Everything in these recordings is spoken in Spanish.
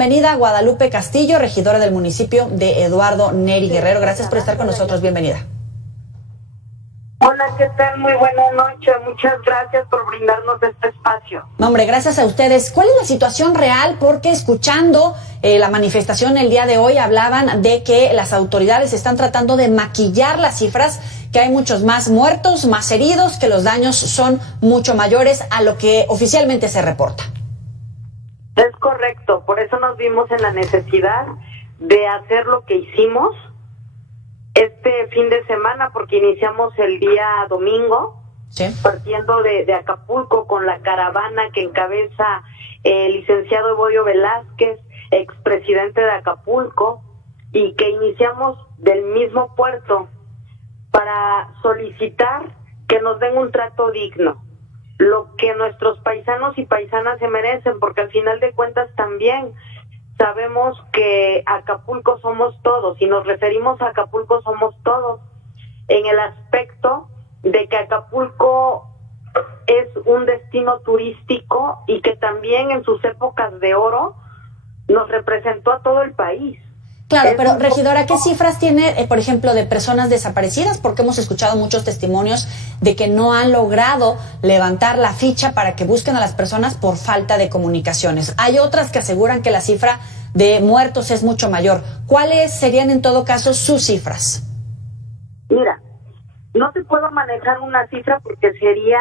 bienvenida a Guadalupe Castillo, regidora del municipio de Eduardo Neri Guerrero. Gracias por estar con nosotros. Bienvenida. Hola, ¿qué tal? Muy buena noche. Muchas gracias por brindarnos este espacio. No, hombre, gracias a ustedes. ¿Cuál es la situación real? Porque escuchando la manifestación el día de hoy hablaban de que las autoridades están tratando de maquillar las cifras, que hay muchos más muertos, más heridos, que los daños son mucho mayores a lo que oficialmente se reporta. Es correcto, por eso nos vimos en la necesidad de hacer lo que hicimos este fin de semana, porque iniciamos el día domingo, ¿sí?, partiendo de Acapulco con la caravana que encabeza el licenciado Evodio Velázquez, expresidente de Acapulco, y que iniciamos del mismo puerto para solicitar que nos den un trato digno, lo que nuestros paisanos y paisanas se merecen, porque al final de cuentas también sabemos que Acapulco somos todos, y nos referimos a Acapulco somos todos, en el aspecto de que Acapulco es un destino turístico y que también en sus épocas de oro nos representó a todo el país. Claro, pero regidora, ¿qué cifras tiene, por ejemplo, de personas desaparecidas? Porque hemos escuchado muchos testimonios de que no han logrado levantar la ficha para que busquen a las personas por falta de comunicaciones. Hay otras que aseguran que la cifra de muertos es mucho mayor. ¿Cuáles serían en todo caso sus cifras? Mira, no te puedo manejar una cifra porque sería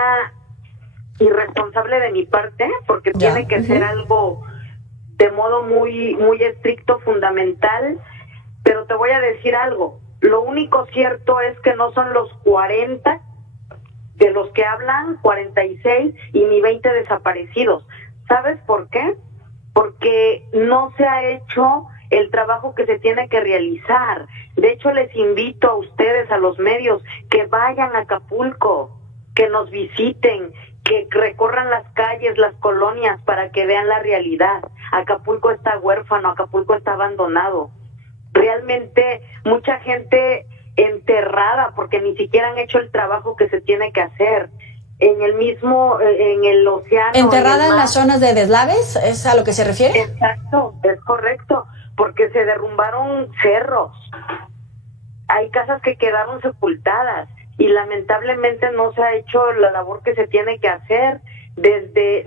irresponsable de mi parte, porque tiene que ser algo de modo muy estricto, fundamental, pero te voy a decir algo. Lo único cierto es que no son los 40 de los que hablan, 46 y ni 20 desaparecidos. ¿Sabes por qué? Porque no se ha hecho el trabajo que se tiene que realizar. De hecho, les invito a ustedes, a los medios, que vayan a Acapulco, que nos visiten, que recorran las calles, las colonias, para que vean la realidad. Acapulco está huérfano, Acapulco está abandonado. Realmente mucha gente enterrada porque ni siquiera han hecho el trabajo que se tiene que hacer. En el océano. ¿Enterrada en las zonas de deslaves? ¿Es a lo que se refiere? Exacto, es correcto, porque se derrumbaron cerros. Hay casas que quedaron sepultadas y lamentablemente no se ha hecho la labor que se tiene que hacer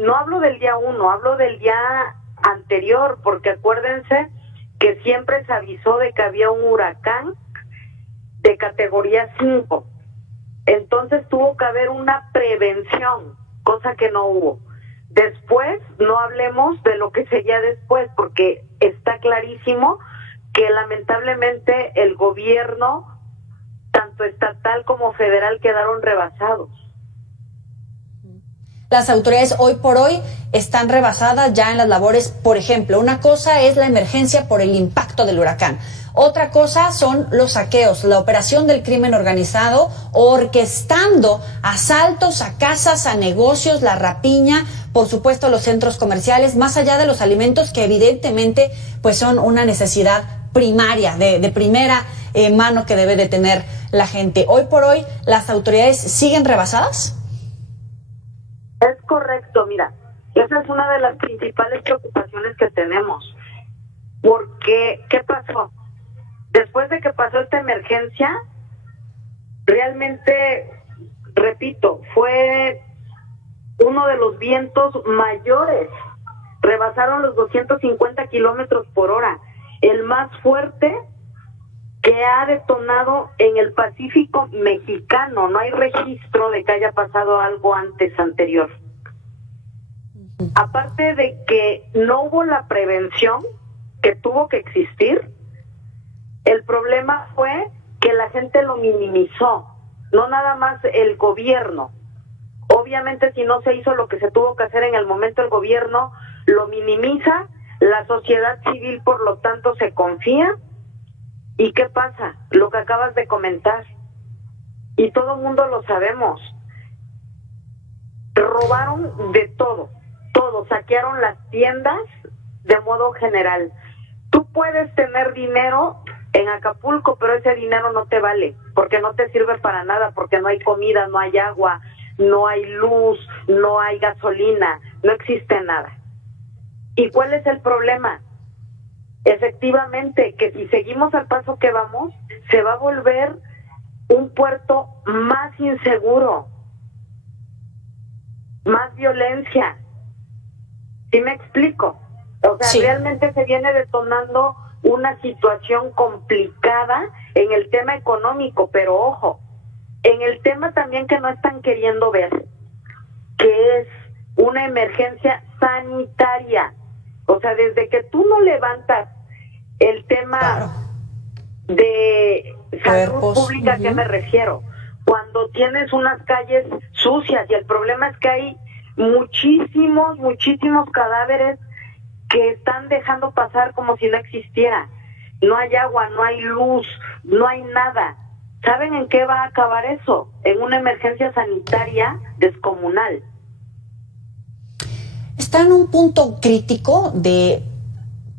no hablo del día 1, hablo del día anterior, porque acuérdense que siempre se avisó de que había un huracán de categoría 5. Entonces tuvo que haber una prevención, cosa que no hubo. Después, no hablemos de lo que sería después, porque está clarísimo que lamentablemente el gobierno, tanto estatal como federal, quedaron rebasados. Las autoridades hoy por hoy están rebasadas ya en las labores. Por ejemplo, una cosa es la emergencia por el impacto del huracán. Otra cosa son los saqueos, la operación del crimen organizado, orquestando asaltos a casas, a negocios, la rapiña, por supuesto los centros comerciales, más allá de los alimentos que evidentemente pues son una necesidad primaria, de primera mano que debe de tener la gente. Hoy por hoy, ¿las autoridades siguen rebasadas? Es correcto, mira, esa es una de las principales preocupaciones que tenemos. Porque, ¿qué pasó? Después de que pasó esta emergencia, realmente, repito, fue uno de los vientos mayores. Rebasaron los 250 kilómetros por hora. El más fuerte que ha detonado en el Pacífico mexicano. No hay registro de que haya pasado algo anterior. Aparte de que no hubo la prevención que tuvo que existir, el problema fue que la gente lo minimizó, no nada más el gobierno. Obviamente, si no se hizo lo que se tuvo que hacer en el momento, el gobierno lo minimiza, la sociedad civil, por lo tanto, se confía. ¿Y qué pasa? Lo que acabas de comentar. Y todo el mundo lo sabemos. Robaron de todo, saquearon las tiendas de modo general. Tú puedes tener dinero en Acapulco, pero ese dinero no te vale, porque no te sirve para nada, porque no hay comida, no hay agua, no hay luz, no hay gasolina, no existe nada. ¿Y cuál es el problema? efectivamente, que si seguimos al paso que vamos, se va a volver un puerto más inseguro, más violencia. ¿Sí me explico? O sea, Sí. realmente se viene detonando una situación complicada en el tema económico, pero ojo, en el tema también que no están queriendo ver, que es una emergencia sanitaria. O sea, desde que tú no levantas el tema Claro. de salud Cuerpos. pública, ¿a qué me refiero? Cuando tienes unas calles sucias, y el problema es que hay muchísimos cadáveres que están dejando pasar como si no existiera. No hay agua, no hay luz, no hay nada. ¿Saben en qué va a acabar eso? En una emergencia sanitaria descomunal. Está en un punto crítico de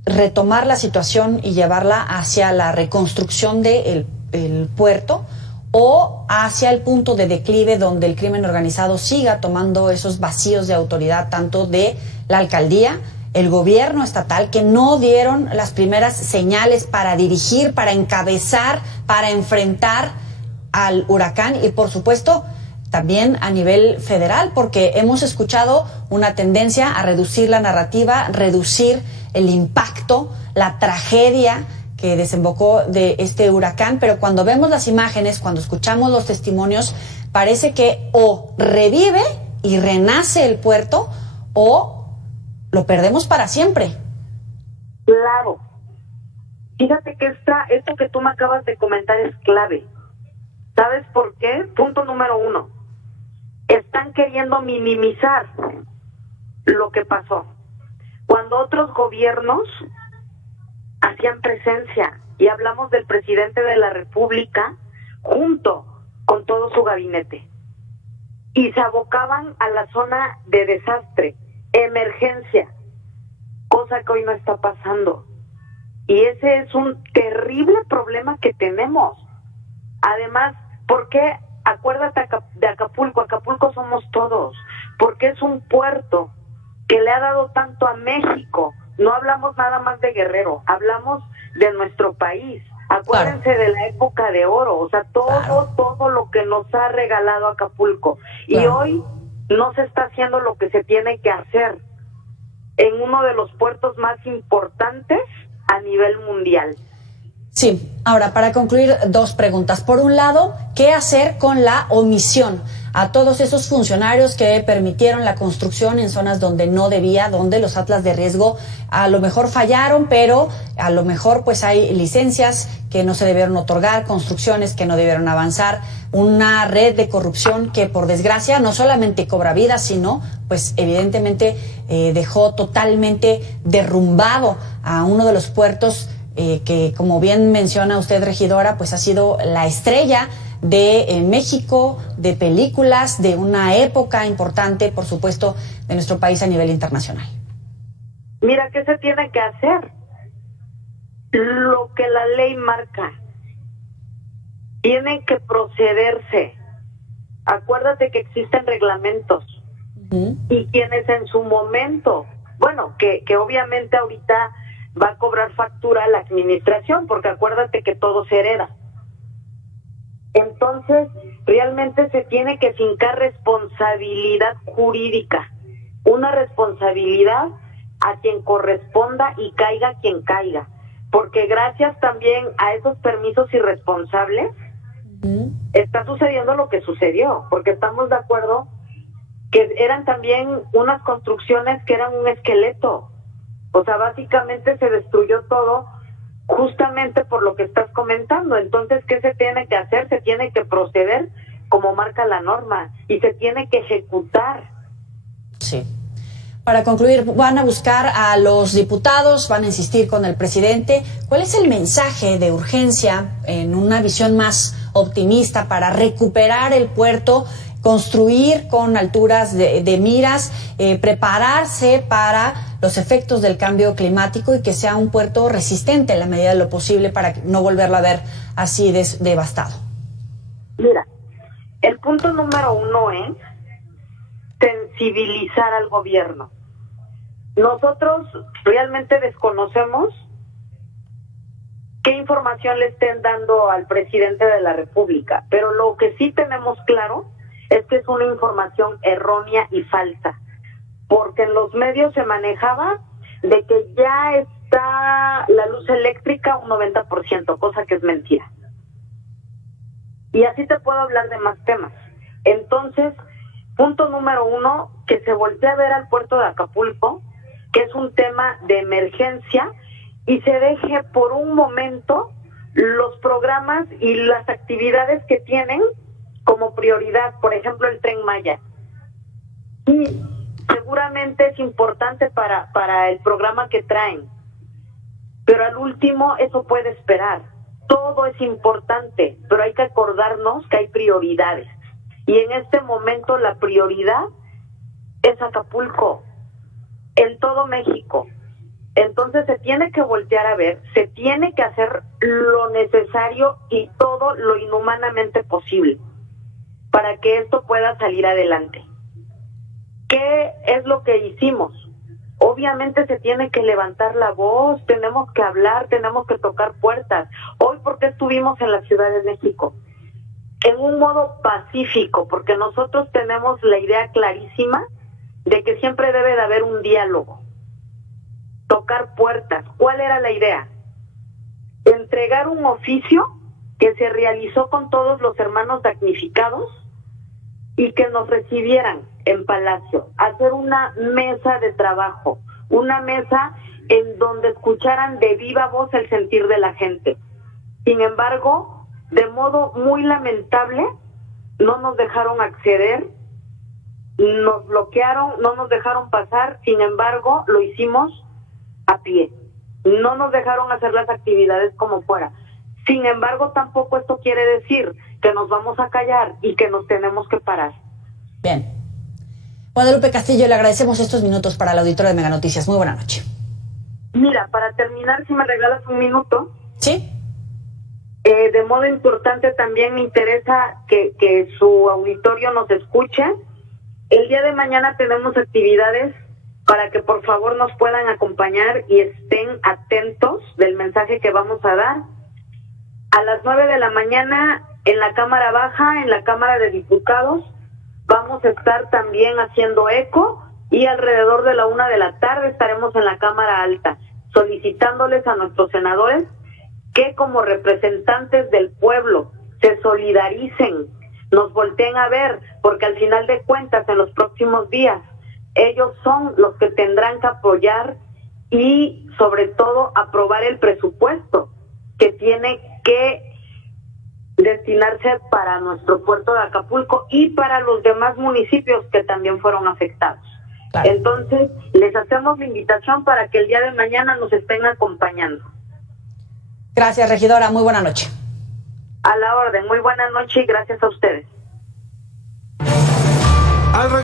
retomar la situación y llevarla hacia la reconstrucción del puerto, o hacia el punto de declive donde el crimen organizado siga tomando esos vacíos de autoridad, tanto de la alcaldía, el gobierno estatal, que no dieron las primeras señales para dirigir, para encabezar, para enfrentar al huracán, y por supuesto también a nivel federal, porque hemos escuchado una tendencia a reducir la narrativa, reducir el impacto, la tragedia que desembocó de este huracán, pero cuando vemos las imágenes, cuando escuchamos los testimonios, parece que o revive y renace el puerto, o lo perdemos para siempre. Claro. Fíjate que esto que tú me acabas de comentar es clave. ¿Sabes por qué? Punto número 1. Están queriendo minimizar lo que pasó. Cuando otros gobiernos hacían presencia, y hablamos del presidente de la República junto con todo su gabinete, y se abocaban a la zona de desastre, emergencia, cosa que hoy no está pasando. Y ese es un terrible problema que tenemos. Además, ¿por qué? Acuérdate de Acapulco. Acapulco somos todos, porque es un puerto que le ha dado tanto a México. No hablamos nada más de Guerrero, hablamos de nuestro país. Acuérdense de la época de oro, o sea, todo lo que nos ha regalado Acapulco. Y hoy no se está haciendo lo que se tiene que hacer en uno de los puertos más importantes a nivel mundial. Sí, ahora para concluir, 2 preguntas. Por un lado, ¿qué hacer con la omisión a todos esos funcionarios que permitieron la construcción en zonas donde no debía, donde los atlas de riesgo a lo mejor fallaron, pero a lo mejor pues hay licencias que no se debieron otorgar, construcciones que no debieron avanzar, una red de corrupción que por desgracia no solamente cobra vidas, sino pues evidentemente dejó totalmente derrumbado a uno de los puertos que, como bien menciona usted, regidora, pues ha sido la estrella de México, de películas, de una época importante, por supuesto, de nuestro país a nivel internacional? Mira, ¿qué se tiene que hacer? Lo que la ley marca. Tienen que procederse. Acuérdate que existen reglamentos. Y quienes en su momento, bueno, que obviamente ahorita va a cobrar factura la administración, porque acuérdate que todo se hereda. Entonces, realmente se tiene que fincar responsabilidad jurídica, una responsabilidad a quien corresponda y caiga quien caiga, porque gracias también a esos permisos irresponsables está sucediendo lo que sucedió, porque estamos de acuerdo que eran también unas construcciones que eran un esqueleto. O sea, básicamente se destruyó todo justamente por lo que estás comentando. Entonces, ¿qué se tiene que hacer? Se tiene que proceder como marca la norma y se tiene que ejecutar. Sí. Para concluir, van a buscar a los diputados, van a insistir con el presidente. ¿Cuál es el mensaje de urgencia en una visión más optimista para recuperar el puerto, construir con alturas de miras, prepararse para los efectos del cambio climático y que sea un puerto resistente en la medida de lo posible para no volverlo a ver así devastado? Mira, el punto número 1 es sensibilizar al gobierno. Nosotros realmente desconocemos información le estén dando al presidente de la República, pero lo que sí tenemos claro es que es una información errónea y falsa, porque en los medios se manejaba de que ya está la luz eléctrica un 90%, cosa que es mentira. Y así te puedo hablar de más temas. Entonces, punto número 1, que se voltee a ver al puerto de Acapulco, que es un tema de emergencia, y se deje por un momento los programas y las actividades que tienen como prioridad, por ejemplo el Tren Maya. Y seguramente es importante para el programa que traen, pero al último eso puede esperar. Todo es importante, pero hay que acordarnos que hay prioridades, y en este momento la prioridad es Acapulco, en todo México. Entonces se tiene que voltear a ver, se tiene que hacer lo necesario y todo lo inhumanamente posible para que esto pueda salir adelante. ¿Qué es lo que hicimos? Obviamente se tiene que levantar la voz, tenemos que hablar, tenemos que tocar puertas. Hoy, ¿por qué estuvimos en la Ciudad de México? En un modo pacífico, porque nosotros tenemos la idea clarísima de que siempre debe de haber un diálogo. Tocar puertas. ¿Cuál era la idea? Entregar un oficio que se realizó con todos los hermanos damnificados y que nos recibieran en Palacio, hacer una mesa de trabajo, una mesa en donde escucharan de viva voz el sentir de la gente. Sin embargo, de modo muy lamentable, no nos dejaron acceder, nos bloquearon, no nos dejaron pasar. Sin embargo, lo hicimos a pie, no nos dejaron hacer las actividades como fuera. Sin embargo, tampoco esto quiere decir que nos vamos a callar y que nos tenemos que parar. Bien. Guadalupe Castillo, le agradecemos estos minutos para el auditorio de Mega Noticias. Muy buena noche. Mira, para terminar, si me regalas un minuto. Sí. De modo importante, también me interesa que su auditorio nos escuche. El día de mañana tenemos actividades para que por favor nos puedan acompañar y estén atentos del mensaje que vamos a dar. A las 9 de la mañana en la Cámara Baja, en la Cámara de Diputados, vamos a estar también haciendo eco, y alrededor de la 1 de la tarde estaremos en la Cámara Alta, solicitándoles a nuestros senadores que como representantes del pueblo se solidaricen, nos volteen a ver, porque al final de cuentas en los próximos días ellos son los que tendrán que apoyar y sobre todo aprobar el presupuesto que tiene que destinarse para nuestro puerto de Acapulco y para los demás municipios que también fueron afectados. Claro. Entonces, les hacemos la invitación para que el día de mañana nos estén acompañando. Gracias, regidora. Muy buena noche. A la orden. Muy buena noche y gracias a ustedes.